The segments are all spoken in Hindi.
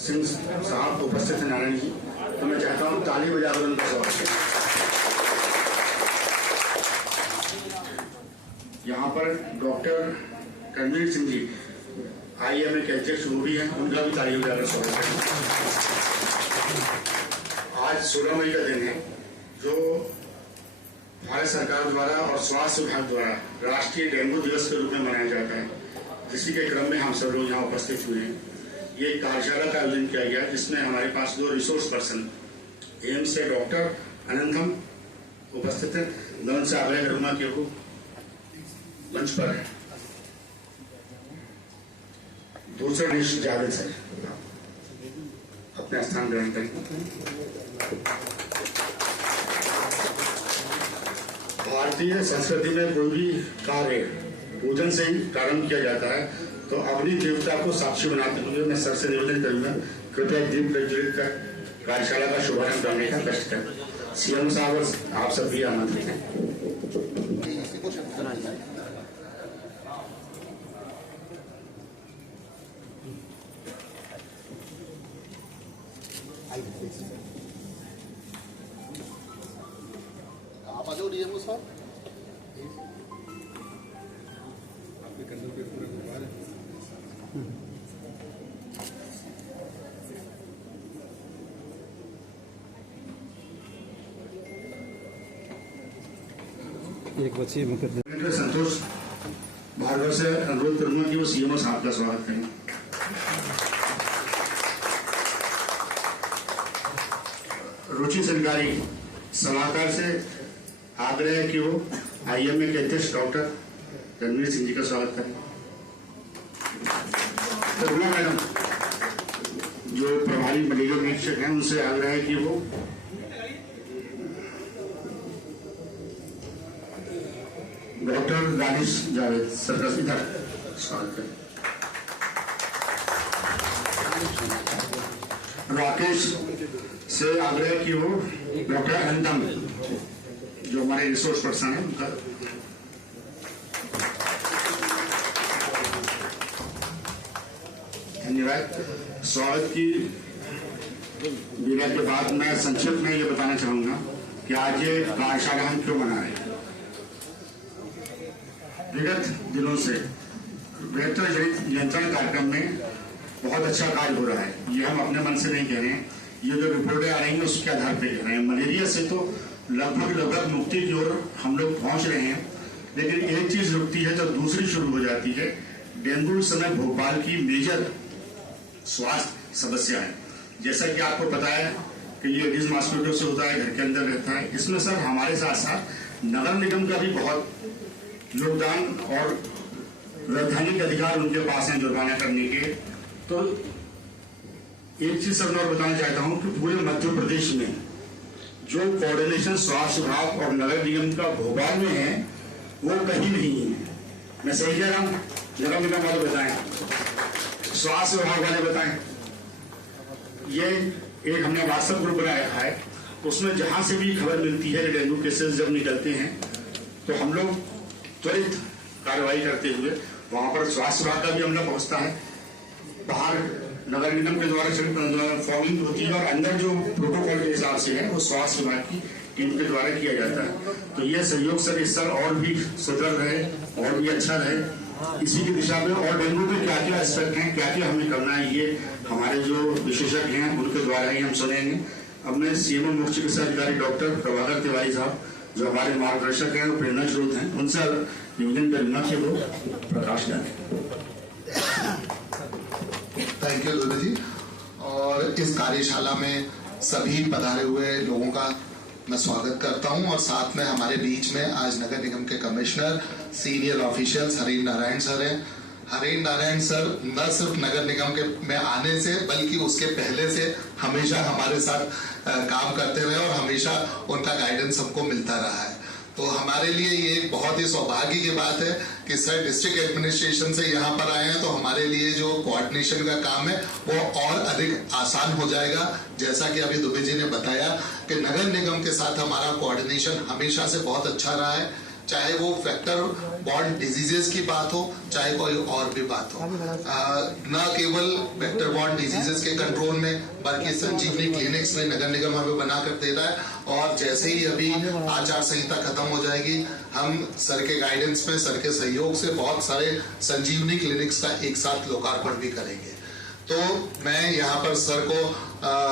सिंह साहब उपस्थित हैं नारायण जी, तो मैं चाहता हूँ ताली बजाकर उनका स्वागत करें। यहाँ पर डॉक्टर रणवीर सिंह जी IMA के अध्यक्ष वो भी हैं, उनका भी ताली बजाकर स्वागत करें। आज 16 मई का दिन है जो भारत सरकार द्वारा और स्वास्थ्य विभाग द्वारा राष्ट्रीय डेंगू दिवस के रूप में मनाया जाता है, जिसी के क्रम में हम सब लोग यहाँ उपस्थित हुए हैं। ये एक कार्यशाला का आयोजन किया गया जिसमें हमारे पास 2 रिसोर्स पर्सन एम्स से डॉक्टर अनंतम उपस्थित है। मैं उनसे आग्रह करूंगा कि वो मंच पर है। दूसरा निश्चित जावेद सर अपने स्थान ग्रहण करें। भारतीय संस्कृति में कोई भी कार्य पूजन से ही प्रारंभ किया जाता है, तो अग्नि देवता को साक्षी बनाते हुए मैं सर से निवेदन करूंगा कृपया दीप प्रज्वलित कर कार्यशाला का शुभारंभ करने का कष्ट करें। CM साहब आप सब भी आमंत्रित हैं। आप आ जाओ DMO साहब। एक बच्ची मुकदमे संतोष भार्गव से अनुरोध करूंगा कि वो CMO साहब का स्वागत करें। रुचि सरकारी सलाहकार से आग्रह है कि वो IMA के अध्यक्ष डॉक्टर रणवीर सिंह जी का स्वागत करें। करुणा मैडम जो प्रभारी मलेरिया निरीक्षक हैं, उनसे आग्रह है कि वो डॉक्टर दानिश जावेद सर का सीधा स्वागत करें। राकेश से आग्रह कि वो डॉक्टर अनंतम जो हमारे रिसोर्स पर्सन है उनका धन्यवाद। स्वागत की विदा के बाद मैं संक्षिप्त में ये बताना चाहूंगा कि आज ये कार्यशाला हम क्यों मना रहे हैं। विगत दिनों से बेहतर जनित नियंत्रण कार्यक्रम में बहुत अच्छा कार्य हो रहा है, ये हम अपने मन से नहीं कह रहे हैं, ये जो रिपोर्टें आ रही हैं उसके आधार पर कह रहे हैं। मलेरिया से तो लगभग मुक्ति की ओर हम लोग पहुंच रहे हैं, लेकिन एक चीज रुकती है तो दूसरी शुरू हो जाती है। डेंगू इस समय भोपाल की मेजर स्वास्थ्य समस्या है। जैसा कि आपको पता है कि ये एडिस मॉस्किटो से होता है, घर के अंदर रहता है। इसमें सर हमारे साथ साथ नगर निगम का भी बहुत योगदान और वैधानिक अधिकार उनके पास हैं जुर्माना करने के। तो एक चीज सर मैं और बताना चाहता हूं कि पूरे मध्य प्रदेश में जो कोऑर्डिनेशन स्वास्थ्य विभाग और नगर निगम का भोपाल में है वो कहीं नहीं है। मैं सही कह रहा हूं? नगर निगम वाले बताएं, स्वास्थ्य विभाग वाले बताएं। ये एक हमने व्हाट्सएप ग्रुप बनाया है, उसमें जहां से भी खबर मिलती है डेंगू केसेस जब निकलते हैं तो हम लोग त्वरित कार्रवाई करते हुए वहां पर स्वास्थ्य विभाग का भी अमला पहुंचता है। बाहर नगर निगम के द्वारा फॉगिंग होती है और अंदर जो प्रोटोकॉल के हिसाब से है वो स्वास्थ्य विभाग की टीम के द्वारा किया जाता है। तो ये सहयोग सर इस साल और भी सुदृढ़ रहे और भी अच्छा रहे इसी की दिशा में। और डेंगू में क्या क्या एस्पेक्ट हैं, क्या क्या हमें करना है, ये हमारे जो विशेषज्ञ हैं उनके द्वारा ही हम सुनेंगे। अब मैं CMO मुख्य चिकित्सा अधिकारी डॉक्टर प्रभाकर तिवारी साहब जो हमारे मार्गदर्शक हैं और प्रेरणा स्रोत हैं, उनसे निवेदन करूंगा कि वो प्रकाश डालें। Thank you Dubey ji. और इस कार्यशाला में सभी पधारे हुए लोगों का मैं स्वागत करता हूं और साथ में हमारे बीच में आज नगर निगम के commissioner senior officials Hareen Narayan sir हैं। हरीन नारायण सर न सिर्फ नगर निगम के में आने से बल्कि उसके पहले से हमेशा हमारे साथ काम करते रहे और हमेशा उनका गाइडेंस हमको मिलता रहा है। तो हमारे लिए ये एक बहुत ही सौभाग्य की बात है कि सर डिस्ट्रिक्ट एडमिनिस्ट्रेशन से यहाँ पर आए हैं, तो हमारे लिए जो कोऑर्डिनेशन का काम है वो और अधिक आसान हो जाएगा। जैसा कि अभी दुबे जी ने बताया कि नगर निगम के साथ हमारा कोऑर्डिनेशन हमेशा से बहुत अच्छा रहा है। चाहे वो वेक्टर बॉर्न डिजीजेस की बात हो, चाहे कोई और भी बात हो। न केवल वेक्टर बॉर्न डिजीजेस के कंट्रोल में, बल्कि संजीवनी क्लिनिक्स में नगर निगम हमें बना कर दे रहा है। और जैसे ही अभी आचार संहिता खत्म हो जाएगी, हम सर के गाइडेंस में, सर के सहयोग से बहुत सारे संजीवनी क्लिनिक्स का एक साथ लोकार्पण भी करेंगे। तो मैं यहाँ पर सर को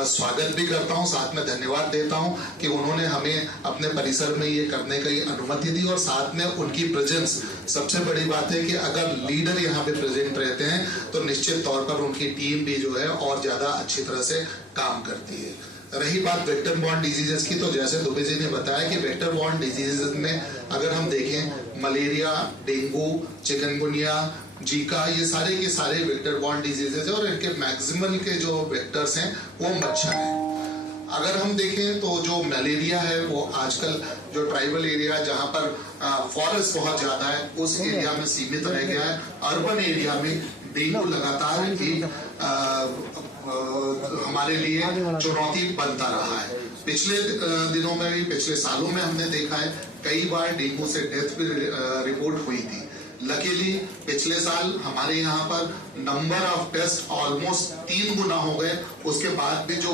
स्वागत भी करता हूँ, साथ में धन्यवाद देता हूँ कि उन्होंने हमें अपने परिसर में ये करने की अनुमति दी, और साथ में उनकी प्रेजेंस। सबसे बड़ी बात है कि अगर लीडर यहाँ पे प्रेजेंट रहते हैं तो निश्चित तौर पर उनकी टीम भी जो है और ज्यादा अच्छी तरह से काम करती है। रही बात वेक्टर बॉर्न डिजीजेस की, तो जैसे दुबे जी ने बताया कि वेक्टर बॉर्न डिजीजेस में अगर हम देखें, मलेरिया, डेंगू, चिकनगुनिया, जीका, ये सारे के सारे वेक्टर बॉर्न डिजीजेस है, और इनके मैक्सिमम के जो वेक्टर्स हैं वो मच्छर हैं। अगर हम देखें तो जो मलेरिया है वो आजकल जो ट्राइबल एरिया जहाँ पर फॉरेस्ट बहुत ज्यादा है, उस एरिया में सीमित रह गया है। अर्बन एरिया में डेंगू लगातार एक हमारे लिए चुनौती बनता रहा है। पिछले दिनों में भी, पिछले सालों में हमने देखा है कई बार डेंगू से डेथ भी रिपोर्ट हुई थी। लकीली पिछले साल हमारे यहाँ पर नंबर ऑफ टेस्ट ऑलमोस्ट 3 गुना हो गए। उसके बाद भी जो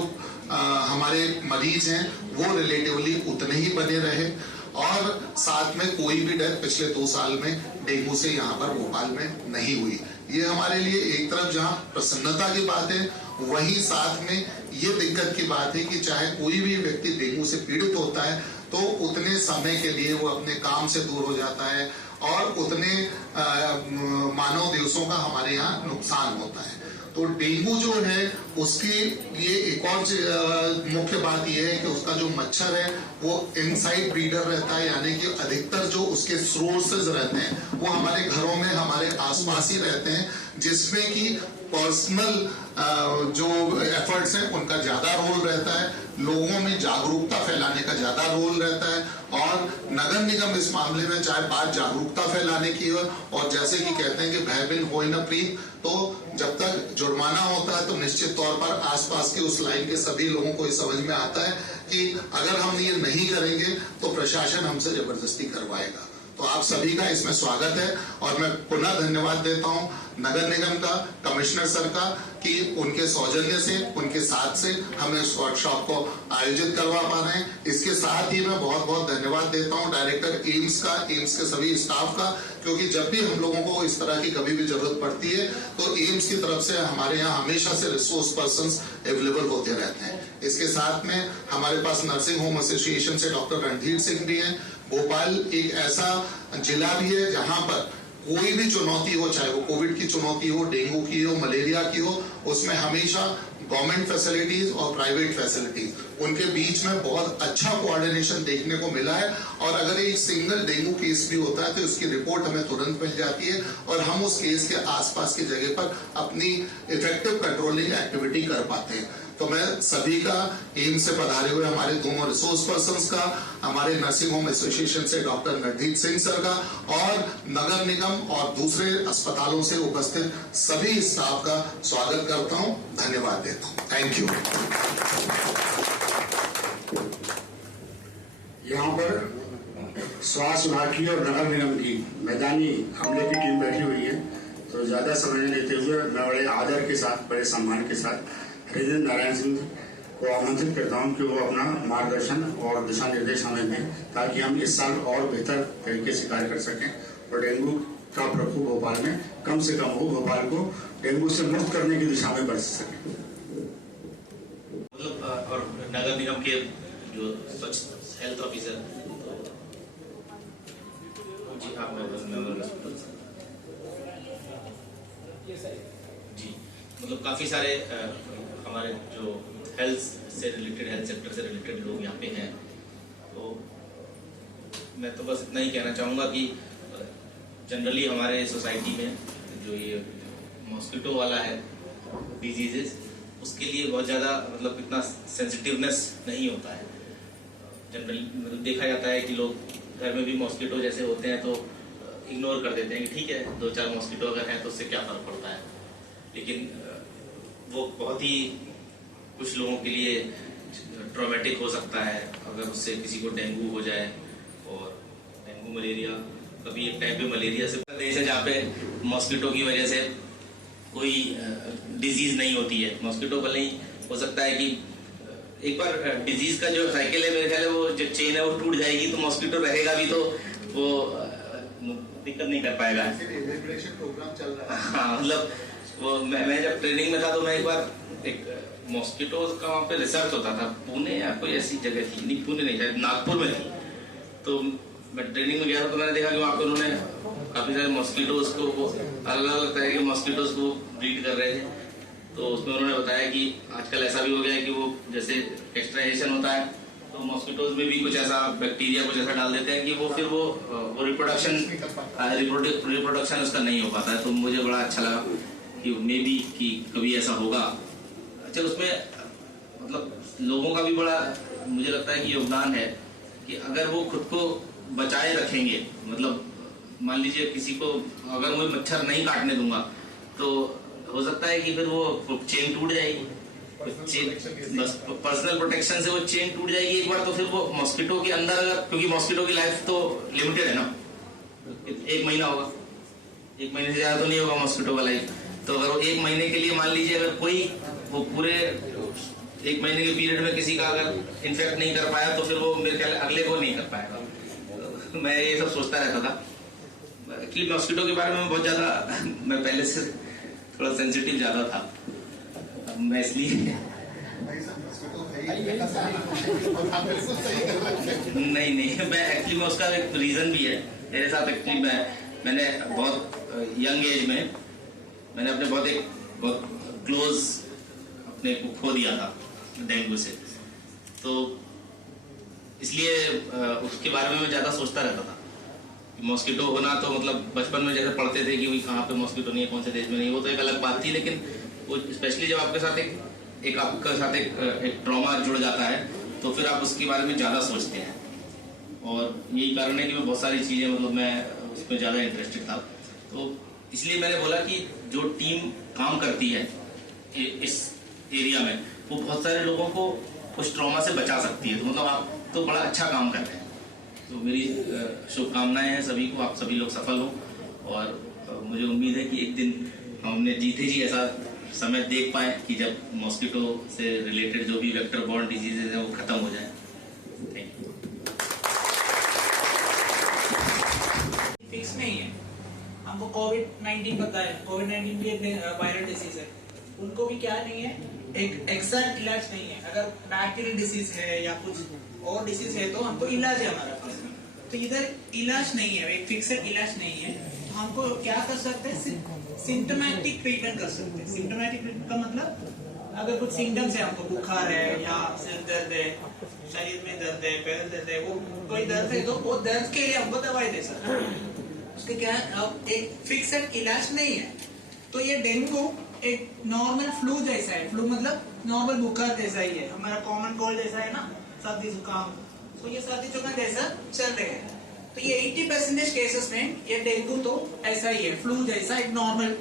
हमारे मरीज हैं वो रिलेटिवली उतने ही बने रहे, और साथ में कोई भी डेथ पिछले 2 साल में डेंगू से यहाँ पर भोपाल में नहीं हुई। ये हमारे लिए एक तरफ जहाँ प्रसन्नता की बात है, वहीं साथ में ये दिक्कत की बात है कि चाहे कोई भी व्यक्ति डेंगू से पीड़ित होता है तो उतने समय के लिए वो अपने काम से दूर हो जाता है, और उतने मानव दिवसों का हमारे यहाँ नुकसान होता है। तो डेंगू जो है उसकी ये एक और मुख्य बात ये है कि उसका जो मच्छर है वो इनसाइड ब्रीडर रहता है, यानी कि अधिकतर जो उसके सोर्सेज रहते हैं वो हमारे घरों में, हमारे आसपास ही रहते हैं, जिसमें कि पर्सनल जो एफर्ट्स हैं उनका ज्यादा रोल रहता है, लोगों में जागरूकता फैलाने का ज्यादा रोल रहता है। और नगर निगम इस मामले में चाहे बात जागरूकता फैलाने की हो, और जैसे कि कहते हैं कि भय बिन होय न प्रीत, तो जब तक जुर्माना होता है तो निश्चित तौर पर आसपास के उस लाइन के सभी लोगों को ये समझ में आता है कि अगर हम ये नहीं करेंगे तो प्रशासन हमसे जबरदस्ती करवाएगा। तो आप सभी का इसमें स्वागत है, और मैं पुनः धन्यवाद देता हूं नगर निगम का, कमिश्नर सर का, कि उनके सौजन्य से, उनके साथ से हम इस वर्कशॉप को आयोजित करवा पा रहे हैं। इसके साथ ही मैं बहुत बहुत धन्यवाद देता हूं डायरेक्टर एम्स का, एम्स के सभी स्टाफ का, क्योंकि जब भी हम लोगों को इस तरह की कभी भी जरूरत पड़ती है तो एम्स की तरफ से हमारे यहाँ हमेशा से रिसोर्स पर्संस अवेलेबल होते रहते हैं। इसके साथ में हमारे पास नर्सिंग होम एसोसिएशन से डॉक्टर रणधीर सिंह भी हैं। भोपाल एक ऐसा जिला भी है जहां पर कोई भी चुनौती हो, चाहे वो कोविड की चुनौती हो, डेंगू की हो, मलेरिया की हो, उसमें हमेशा गवर्नमेंट फैसिलिटीज और प्राइवेट फैसिलिटीज उनके बीच में बहुत अच्छा कोऑर्डिनेशन देखने को मिला है। और अगर एक सिंगल डेंगू केस भी होता है तो उसकी रिपोर्ट हमें तुरंत मिल जाती है, और हम उस केस के आसपास की जगह पर अपनी इफेक्टिव कंट्रोलिंग एक्टिविटी कर पाते हैं। तो मैं सभी का, एम्स से पधारे हुए हमारे दोनों रिसोर्स पर्संस का, हमारे नर्सिंग होम एसोसिएशन से डॉक्टर रणधीर सिंह सर का, और नगर निगम और दूसरे अस्पतालों से उपस्थित सभी स्टाफ का स्वागत करता हूं, धन्यवाद देता हूं। Thank you. यहाँ पर स्वास्थ्य विभाग की और नगर निगम की मैदानी हमले की टीम बैठी हुई है, तो ज्यादा समय लेते हुए मैं बड़े आदर के साथ, बड़े सम्मान के साथ हरिंद्र नारायण सिंह को आमंत्रित करता हूं कि वो अपना मार्गदर्शन और दिशा निर्देश हमें दें, ताकि हम इस साल और बेहतर तरीके से कार्य कर सकें और डेंगू का प्रकोप भोपाल में कम से कम हो, भोपाल को डेंगू से मुक्त करने की दिशा में बढ़ सके। मतलब और नगर निगम के जो स्वच्छ हेल्थ ऑफिसर, जी आप जी, मतलब काफी सारे हमारे जो हेल्थ से रिलेटेड, हेल्थ सेक्टर से रिलेटेड लोग यहाँ पे हैं। तो मैं तो बस इतना ही कहना चाहूँगा कि जनरली हमारे सोसाइटी में जो ये मॉस्किटो वाला है डिजीजेस, उसके लिए बहुत ज़्यादा मतलब इतना सेंसिटिवनेस नहीं होता है। जनरली मतलब देखा जाता है कि लोग घर में भी मॉस्किटो जैसे होते हैं तो इग्नोर कर देते हैं कि ठीक है 2-4 मॉस्किटो अगर हैं तो उससे क्या फ़र्क पड़ता है, लेकिन वो बहुत ही कुछ लोगों के लिए ट्रॉमेटिक हो सकता है अगर उससे किसी को डेंगू हो जाए। और डेंगू डेंगू मलेरिया, कभी एक टाइम पे मलेरिया से देश है जहाँ पे मॉस्किटो की वजह से कोई डिजीज नहीं होती है। मॉस्किटो भले ही हो सकता है कि एक बार डिजीज का जो साइकिल है मेरे ख्याल है वो जो चेन है वो टूट जाएगी, तो मॉस्किटो रहेगा भी तो वो दिक्कत नहीं कर पाएगा। प्रोग्राम चल रहा है। हाँ, मतलब वो मैं जब ट्रेनिंग में था तो मैं एक बार एक मॉस्किटो का वहाँ पे रिसर्च होता था, पुणे या कोई ऐसी जगह थी, नहीं पुणे नहीं शायद नागपुर में थी। तो मैं ट्रेनिंग में गया था तो मैंने देखा कि वहाँ पे उन्होंने काफी सारे मॉस्किटोज को अलग अलग तरह के मॉस्किटोज को ब्रीड कर रहे थे। तो उसमें उन्होंने बताया कि आजकल ऐसा भी हो गया है कि वो जैसे एक्सट्राइजेशन होता है तो मॉस्किटोज में भी कुछ ऐसा बैक्टीरिया कुछ ऐसा डाल देते हैं कि वो फिर वो रिप्रोडक्शन उसका नहीं हो पाता है। तो मुझे बड़ा अच्छा लगा कि मे बी कि कभी ऐसा होगा। अच्छा, उसमें मतलब लोगों का भी बड़ा मुझे लगता है कि योगदान है कि अगर वो खुद को बचाए रखेंगे, मतलब मान लीजिए किसी को अगर मैं मच्छर नहीं काटने दूंगा तो हो सकता है कि फिर वो चेन टूट जाएगी, बस पर्सनल प्रोटेक्शन से वो चेन टूट जाएगी एक बार, तो फिर वो मॉस्किटो के अंदर अगर, क्योंकि मॉस्किटो की लाइफ तो लिमिटेड है ना, 1 महीना होगा, 1 महीने से ज्यादा तो नहीं होगा मॉस्किटो का लाइफ। तो अगर वो 1 महीने के लिए मान लीजिए अगर कोई वो पूरे 1 महीने के पीरियड में किसी का अगर इन्फेक्ट नहीं कर पाया तो फिर वो मेरे ख्याल अगले को नहीं कर पाएगा। मैं ये सब सोचता रहता था। एक्चुअली मॉस्किटो के बारे में बहुत ज्यादा मैं पहले से थोड़ा सेंसिटिव ज्यादा था, मैं इसलिए नहीं मैं एक्चुअली में उसका एक रीजन भी है मेरे साथ। एक्चुअली मैंने बहुत यंग एज में मैंने अपने बहुत क्लोज अपने को खो दिया था डेंगू से, तो इसलिए उसके बारे में मैं ज्यादा सोचता रहता था। मॉस्किटो होना तो मतलब बचपन में जैसे पढ़ते थे कि कहाँ पे मॉस्किटो नहीं है, कौन से देश में नहीं, वो तो एक अलग बात थी, लेकिन वो स्पेशली जब आपके साथ एक आपके साथ एक ट्रॉमा जुड़ जाता है तो फिर आप उसके बारे में ज्यादा सोचते हैं। और यही कारण है कि मैं बहुत सारी चीजें मतलब मैं उसमें ज्यादा इंटरेस्टेड था। तो इसलिए मैंने बोला कि जो टीम काम करती है इस एरिया में वो बहुत सारे लोगों को उस ट्रॉमा से बचा सकती है। तो मतलब आप तो बड़ा अच्छा काम कर रहे हैं। तो मेरी शुभकामनाएं हैं सभी को, आप सभी लोग सफल हो। और मुझे उम्मीद है कि एक दिन हम अपने जीते जी ऐसा समय देख पाए कि जब मॉस्किटो से रिलेटेड जो भी वेक्टर बॉर्न डिजीजेज है वो खत्म हो जाए। Thank you. फिक्स नहीं है, हमको कोविड-19 पता है, कोविड-19 भी एक वायरल डिसीज है, उनको भी क्या नहीं है, एक एग्जैक्ट इलाज नहीं है। अगर बैक्टीरियल डिसीज है या कुछ और डिसीज है तो हमको इलाज है हमारा पास, तो इधर इलाज नहीं है, एक फिक्सेड इलाज नहीं है। तो हमको क्या कर सकते हैं, सिम्टोमेटिक ट्रीटमेंट कर सकते हैं। सिम्टोमेटिक ट्रीटमेंट का मतलब अगर कुछ सिम्टम्स है, हमको बुखार है या सिर दर्द है, शरीर में दर्द है, पैर दर्द है, वो कोई दर्द है तो वो दर्द के लिए हमको दवाई दे सकते हैं। उसके क्या अब एक फिक्सेड इलाज नहीं है। तो ये डेंगू एक नॉर्मल फ्लू जैसा है, फ्लू मतलब नॉर्मल बुखार जैसा ही है, हमारा कॉमन कोल्ड जैसा है ना, सर्दी जुकाम, तो ये सर्दी जुकाम जैसा चल रहे हैं। तो ये 80% केसेस में ये डेंगू तो ऐसा ही है, फ्लू जैसा एक नॉर्मल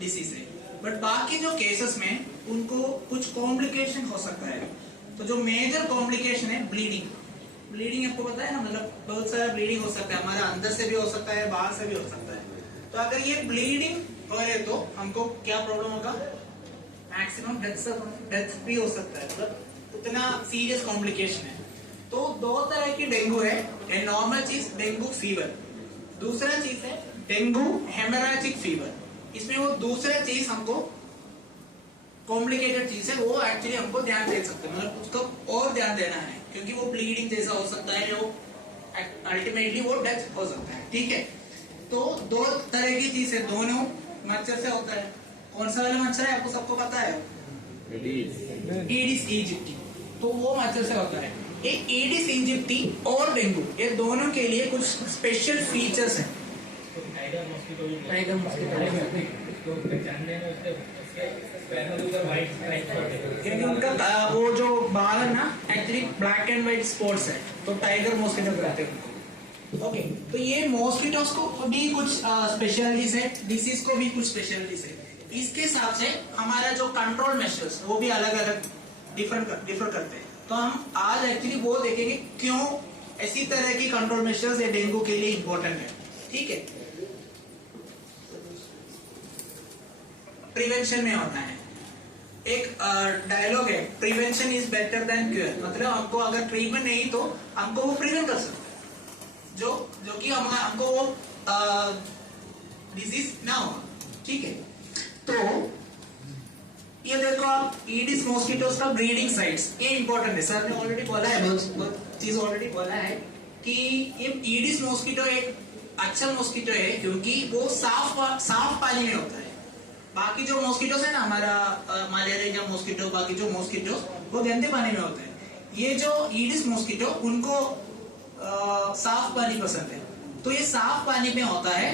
डिसीज है। बट बाकी जो केसेस में उनको कुछ कॉम्प्लिकेशन हो सकता है। तो जो मेजर कॉम्प्लिकेशन है ब्लीडिंग आपको पता है ना, मतलब बहुत सारा ब्लीडिंग हो सकता है, हमारे अंदर से भी हो सकता है, बाहर से भी हो सकता है। तो अगर ये ब्लीडिंग हो तो हमको क्या प्रॉब्लम होगा, मैक्सिमम डेथ भी हो सकता है, मतलब उतना सीरियस कॉम्प्लिकेशन है। तो 2 तरह की डेंगू है, एक नॉर्मल चीज डेंगू फीवर, दूसरा चीज है डेंगू हेमोरेजिक फीवर। इसमें वो दूसरा चीज हमको कॉम्प्लिकेटेड चीज है, वो एक्चुअली हमको ध्यान दे सकते हैं, मतलब उसको और ध्यान देना है, क्योंकि वो ब्लीडिंग जैसा हो सकता है, वो अल्टीमेटली वो डेथ हो सकता है। ठीक है, तो 2 तरह की चीज है, दोनों मच्छर से होता है। कौन सा वाला मच्छर है आपको सबको पता है, एडिस इजिप्टी, तो वो मच्छर से होता है। एक एडिस इजिप्टी और डेंगू, ये दोनों के लिए कुछ स्पेशल फीचर्स हैं। टाइगर मॉस्किटो क्योंकि उनका वो जो बाल है ना actually black and white spots है, तो टाइगर मॉस्किटो कहते हैं उनको। ओके, तो ये मॉस्किटोस को भी कुछ स्पेशलिटीज है, डिसीज को भी कुछ स्पेशलिटीज है। इसके हिसाब से हमारा जो कंट्रोल मेजर्स वो भी अलग अलग डिफर करते हैं। तो हम आज एक्चुअली वो देखेंगे क्यों ऐसी तरह की कंट्रोल मेजर्स ये डेंगू के लिए इंपॉर्टेंट है। ठीक है, प्रिवेंशन में होना है। एक डायलॉग है, prevention is better than cure, मतलब हमको अगर ट्रीटमेंट नहीं तो हमको वो प्रिवेंट कर सकते हैं, जो कि हमको वो डिजीज ना हो। ठीक है, तो ये देखो आप ईडिस मॉस्किटोज का ब्रीडिंग साइट्स, ये इंपॉर्टेंट है। सर ने ऑलरेडी बोला है, बहुत चीज ऑलरेडी बोला है कि ये ईडिस मॉस्किटो एक अच्छा मॉस्किटो है क्योंकि वो साफ पानी में होता है। बाकी जो मॉस्किटोस है ना, हमारा मलेरिया का मॉस्किटो, बाकी जो मॉस्किटोस वो गंदे पानी में होते हैं। ये जो ईडिस मॉस्किटो उनको साफ पानी पसंद है, तो ये साफ पानी में होता है।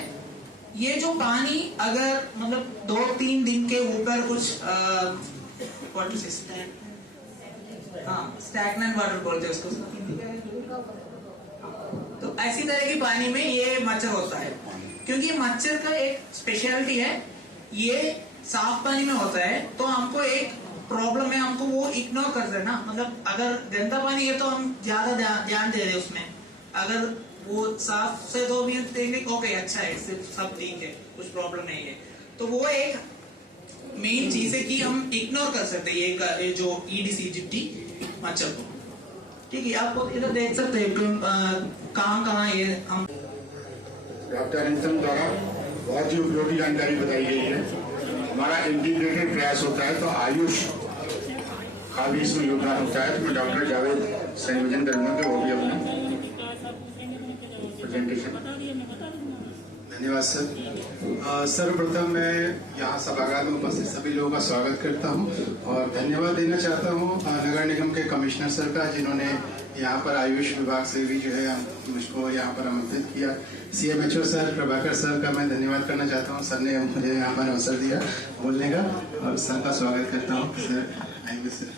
ये जो पानी अगर मतलब 2-3 दिन के ऊपर कुछ स्टैग्नेंट वाटर बोलते हैं उसको, तो ऐसी तरह की पानी में ये मच्छर होता है। क्योंकि मच्छर का एक स्पेशलिटी है, ये साफ पानी में होता है, तो हमको एक प्रॉब्लम है, हमको वो इग्नोर कर देना। मतलब अगर गंदा पानी है तो हम ज्यादा ध्यान दे रहे हैं उसमें, अगर वो साफ से तो भी देखेंगे ओके अच्छा है, सब ठीक है, कुछ प्रॉब्लम नहीं है। तो वो एक मेन चीज है कि हम इग्नोर कर सकते हैं ये जो ईडिस इजिप्टी मच्छर को। ठीक है, आप इधर देख सकते हैं कहाँ ये हम डॉक्टर अरिंदम द्वारा बहुत ही उपयोगी जानकारी बताई गई है। हमारा इंटीग्रेटेड प्रयास होता है तो आयुष का भी इसमें योगदान होता है। तो मैं डॉक्टर जावेद से निवेदन करूंगा कि वो भी अपना प्रेजेंटेशन। धन्यवाद सर। सर्वप्रथम मैं यहाँ सभागार में उपस्थित सभी लोगों का स्वागत करता हूँ और धन्यवाद देना चाहता हूँ नगर निगम के कमिश्नर सर का, जिन्होंने यहाँ पर आयुष विभाग से भी जो है मुझको यहाँ पर आमंत्रित किया। CMHO सर प्रभाकर सर का मैं धन्यवाद करना चाहता हूँ, सर ने मुझे यहाँ पर अवसर दिया बोलने का, और सर का स्वागत करता हूँ। सर आएंगे सर।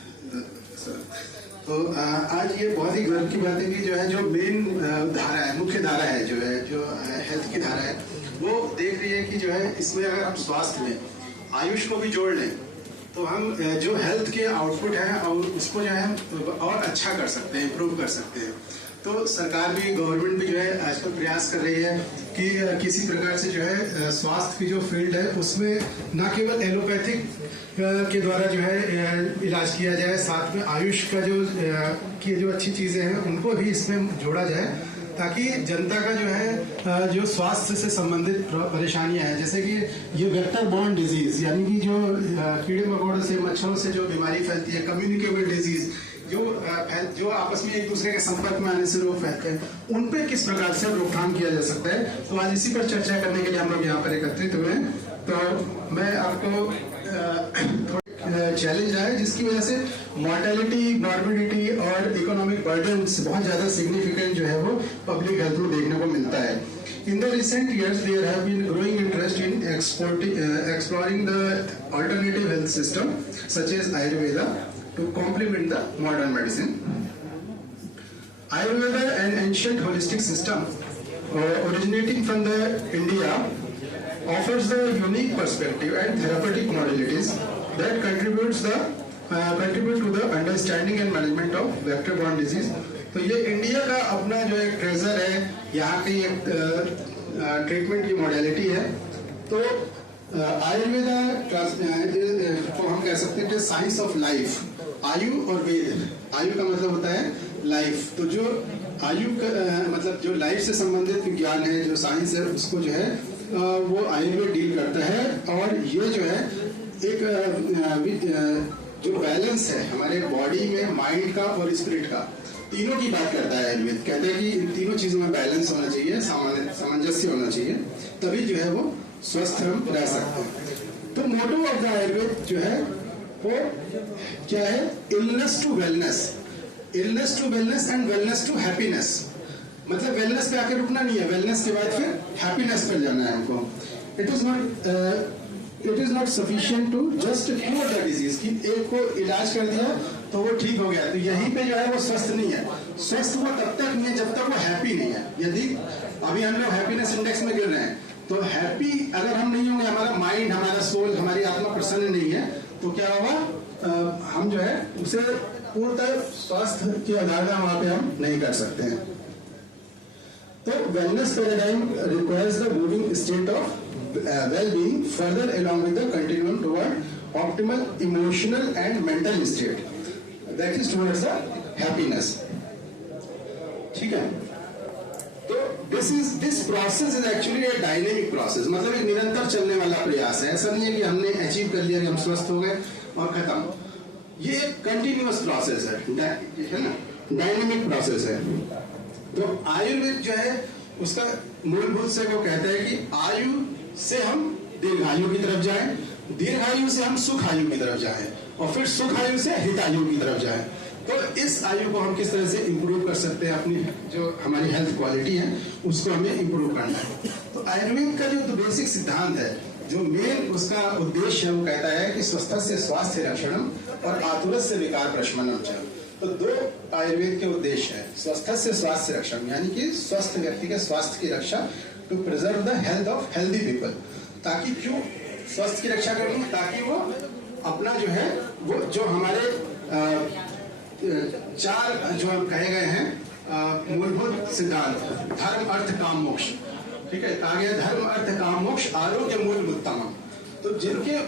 तो आज ये बहुत ही गर्व की बात है कि जो है जो मेन धारा है, मुख्य धारा है, जो हेल्थ की धारा है, वो देख रही है कि जो है इसमें अगर हम स्वास्थ्य में आयुष को भी जोड़ लें तो हम जो हेल्थ के आउटपुट है और उसको जो है और अच्छा कर सकते हैं, इम्प्रूव कर सकते हैं। तो सरकार भी, गवर्नमेंट भी जो है आजकल प्रयास कर रही है कि किसी प्रकार से जो है स्वास्थ्य की जो फील्ड है उसमें न केवल एलोपैथिक के द्वारा जो है इलाज किया जाए, साथ में आयुष का जो अच्छी चीजें हैं उनको भी इसमें जोड़ा जाए, ताकि जनता का जो है जो स्वास्थ्य से संबंधित परेशानियां हैं, जैसे कि ये वेक्टर बॉर्न डिजीज, यानी कि जो कीड़े मकोड़ों से, मच्छरों से जो बीमारी फैलती है, कम्युनिकेबल डिजीज, जो आपस में एक दूसरे के संपर्क में आने से रोग फैलते हैं, उन पे किस प्रकार से रोकथाम किया जा सकता है। तो आज इसी पर चर्चा करने के लिए हम लोग यहाँ पर एकत्रित हुए हैं। तो मैं आपको चैलेंज रहा है जिसकी वजह से मॉर्टेलिटी, मॉर्बिडिटी और इकोनॉमिक बर्डन्स बहुत ज्यादा सिग्निफिकेंट जो है वो पब्लिक हेल्थ में देखने को मिलता है। In the recent years, there have been growing interest in exploring the alternative health system, such as Ayurveda, to complement the modern medicine. Ayurveda, an ancient holistic system originating from the India, offers the unique perspective and therapeutic modalities that contribute to the understanding and management of vector-borne disease. तो ये इंडिया का अपना जो एक ट्रेजर है, यहाँ की एक ट्रीटमेंट की मॉडलिटी है। तो आयुर्वेदा को हम कह सकते हैं साइंस ऑफ लाइफ। आयु और वेद, आयु का मतलब होता है लाइफ, तो जो आयु मतलब जो लाइफ से संबंधित विज्ञान है, जो साइंस है, उसको जो है वो आयुर्वेद डील करता है। और ये जो है एक जो बैलेंस है हमारे बॉडी में, माइंड का और स्पिरिट का, तीनों की बात करता है आयुर्वेद। कहते हैं कि इन तीनों चीजों में बैलेंस होना चाहिए, सामंजस्य होना चाहिए, तभी जो है वो स्वस्थ हम रह सकते हैं। तो मोटो ऑफ द आयुर्वेद जो है वो क्या है? Illness to wellness, illness to wellness and wellness to happiness. मतलब वेलनेस पे आके रुकना नहीं है, वेलनेस के बाद फिर हैप्पीनेस पर जाना है हमको। It is not sufficient to just cure the disease, कि एक को इलाज कर दिया तो वो ठीक हो गया, तो यहीं पे जो है वो स्वस्थ नहीं है। स्वस्थ वो तब तक नहीं है जब तक वो हैप्पी नहीं है। यदि अभी हम लोग हैप्पीनेस इंडेक्स में गिर रहे हैं, तो हैप्पी अगर हम नहीं होंगे, हमारा माइंड, हमारा सोल, हमारी आत्मा प्रसन्न नहीं है, तो क्या होगा? हम जो है उसे पूर्णतः स्वास्थ्य की अवधारणा वहां पे हम नहीं कर सकते हैं। तो wellness paradigm requires the moving state of well-being further along with the continuum toward optimal emotional and mental state, that is towards the happiness. ठीक है, तो this process is actually a dynamic process, मतलब एक निरंतर चलने वाला प्रयास है. ऐसा नहीं है कि हमने अचीव कर लिया कि हम स्वस्थ हो गए और खत्म. ये एक कंटिन्यूअस प्रोसेस है ना, डायनेमिक प्रोसेस है. तो आयुर्वेद जो है उसका मूलभूत से वो कहता है कि आयु से हम दीर्घायु की तरफ जाएं, दीर्घायु से हम सुख आयु की तरफ जाएं और फिर सुख आयु से हितायु की तरफ जाएं. तो इस आयु को हम किस तरह से इंप्रूव कर सकते हैं, अपनी जो हमारी हेल्थ क्वालिटी है उसको हमें इंप्रूव करना है. तो आयुर्वेद का जो बेसिक सिद्धांत है, जो मेन उसका उद्देश्य है, वो कहता है कि स्वस्थ से स्वास्थ्य रक्षणम और आतुरत से विकार प्रशमनम. तो दो आयुर्वेद के उद्देश्य है. स्वस्थ से स्वास्थ्य रक्षण यानी कि स्वस्थ व्यक्ति के स्वास्थ्य की रक्षा, to preserve the health of healthy people. ताकि क्यों स्वास्थ्य की रक्षा करनी, ताकि वो अपना जो है वो जो हमारे चार जो हम कहे गए हैं मूलभूत सिद्धांत, धर्म अर्थ काम मोक्ष, ठीक है, आगे धर्म अर्थ काम मोक्ष आरोग्य मूल उत्तम. तो जिनके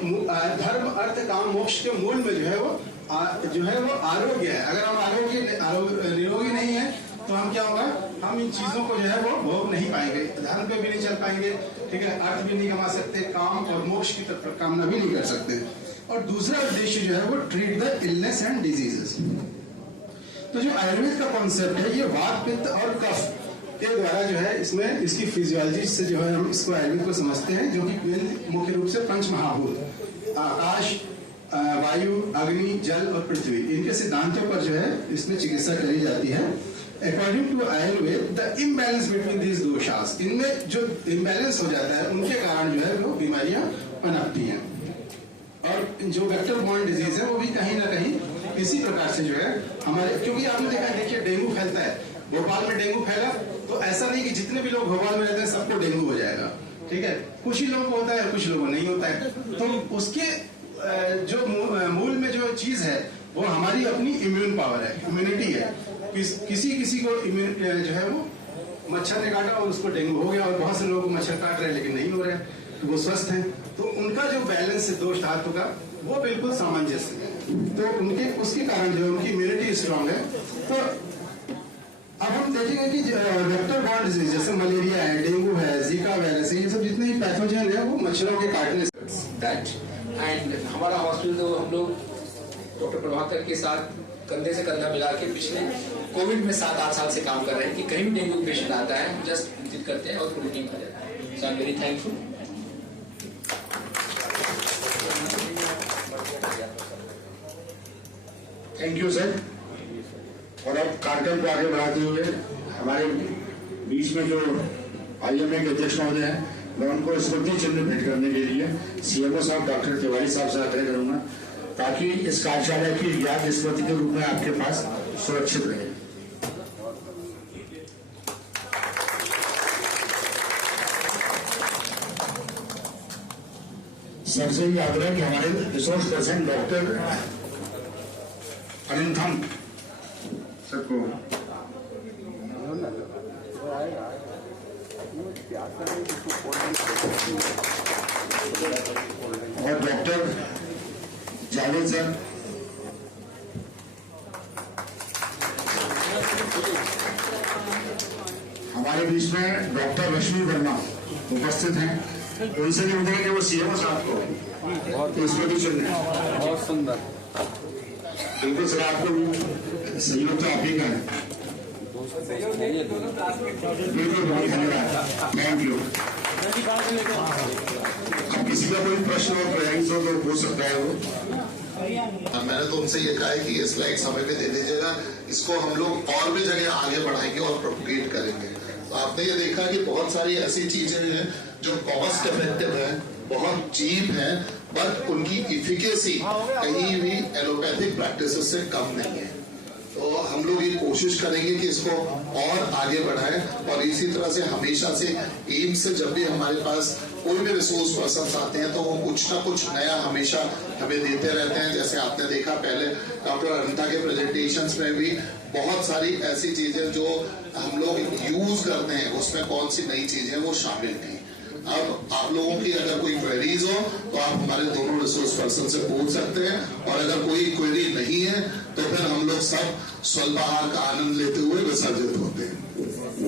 धर्म अर्थ काम मोक्ष के मूल में जो है वो आरोग्य है. अगर हम निरोगी नहीं है तो हम क्या होगा, हम इन चीजों को जो है वो भोग नहीं पाएंगे, धर्म पे भी नहीं चल पाएंगे, ठीक है, अर्थ भी नहीं कमा सकते, काम और मोक्ष की तरफ कामना भी नहीं कर सकते. और दूसरा उद्देश्य जो है वो treat the illness and diseases. तो जो आयुर्वेद का कॉन्सेप्ट है, ये वात पित्त और कफ के द्वारा जो है इसमें इसकी फिजियोलॉजी से जो है हम इसको आयुर्वेद को समझते हैं, जो कि मुख्य रूप से पंच महाभूत आकाश, वायु, अग्नि, जल और पृथ्वी, इनके सिद्धांतों पर जो है इसमें चिकित्सा करी जाती है. According to Ayurveda the imbalance between these doshas, इनमें जो इम्बैलेंस हो जाता है उनके कारण जो है वो बीमारियां पनपती हैं. और जो वेक्टर बॉर्न डिजीज है वो भी कहीं ना कहीं इसी प्रकार से जो है हमारे, क्योंकि आपने देखा, देखिए डेंगू फैलता है, भोपाल में डेंगू फैला तो ऐसा नहीं कि जितने भी लोग भोपाल में रहते हैं सबको डेंगू हो जाएगा, ठीक है, कुछ ही लोगों को होता है, कुछ लोगों को नहीं होता है. तो उसके जो मूल में जो चीज है वो हमारी अपनी इम्यून पावर है, इम्यूनिटी है. किसी को जो है वो मच्छर ने काटा और उसको डेंगू हो गया, और बहुत से लोगों को मच्छर काट रहे हैं लेकिन नहीं हो रहे, तो वो स्वस्थ हैं. तो उनका जो बैलेंस है दोष धातु का वो बिल्कुल सामंजस्य है. तो उनके उसके कारण जो उनकी इम्यूनिटी स्ट्रांग है. तो अब हम देखेंगे कि वेक्टर बॉर्न डिजीज जैसे मलेरिया है, डेंगू है, जीका वायरस है, ये सब जितने भी पैथोजन है वो मच्छरों के काटने से. दैट एंड हमारा हॉस्पिटल तो हम लोग डॉक्टर प्रभाकर के साथ कंधे से कंधा मिला के पिछले कोविड में 7-8 साल से काम कर रहे हैं कि कहीं भी डेंगू पेशेंट आता है जस्ट विजिट करते हैं और प्रोटीन खा जाता है. So I am very thankful. Thank you sir. और अब कार्यक्रम को आगे बढ़ाते हुए हमारे बीच में जो IMA के अध्यक्ष महोदय हैं, मैं उनको स्मृति चिन्ह भेंट करने के लिए CMO साहब डॉक्टर तिवारी साहब से आग्रह करूंगा ताकि इस कार्यशाला की याद स्मृति के रूप में आपके पास सुरक्षित रहे. सबसे ही आग्रह कि हमारे रिसोर्स पर्सन डॉक्टर अनिंथम सबको और डॉक्टर जावेद सर, हमारे बीच में डॉक्टर रश्मि वर्मा उपस्थित हैं. उनसे भी उम्मीद है कि वो CMO साहब को स्मृति चिन्ह बहुत सुंदर. बिल्कुल सर, आपको सहयोग तो आप ही का है. बिल्कुल, बहुत धन्यवाद, थैंक यू. अब किसी का कोई प्रश्न हो, प्रयास हो तो पूछ सकता है वो. मैंने तो उनसे ये कहा है कि ये स्लाइड समय पे दे दीजिएगा, इसको हम लोग और भी जगह आगे बढ़ाएंगे और प्रोपगेट करेंगे. तो आपने ये देखा कि बहुत सारी ऐसी चीजें हैं जो कॉस्ट इफेक्टिव है, बहुत चीप है, बट उनकी इफिकेसी कहीं भी एलोपैथिक प्रैक्टिसेस से कम नहीं है. तो हम लोग ये कोशिश करेंगे कि इसको और आगे बढ़ाएं और इसी तरह से हमेशा से एम्स से जब भी हमारे पास कोई भी रिसोर्स पर्सन आते हैं तो वो कुछ ना कुछ नया हमेशा हमें देते रहते हैं। जैसे आपने देखा पहले डॉक्टर अनंता के प्रेजेंटेशंस में भी बहुत सारी ऐसी चीजें जो हम लोग यूज करते हैं उसमें कौन सी नई चीजें वो शामिल थी। अब आप लोगों की अगर कोई क्वेरीज हो तो आप हमारे दोनों रिसोर्स पर्सन से पूछ सकते हैं, और अगर कोई क्वेरी नहीं है तो फिर हम लोग सब स्वल्पाहार का आनंद लेते हुए विसर्जित होते हैं।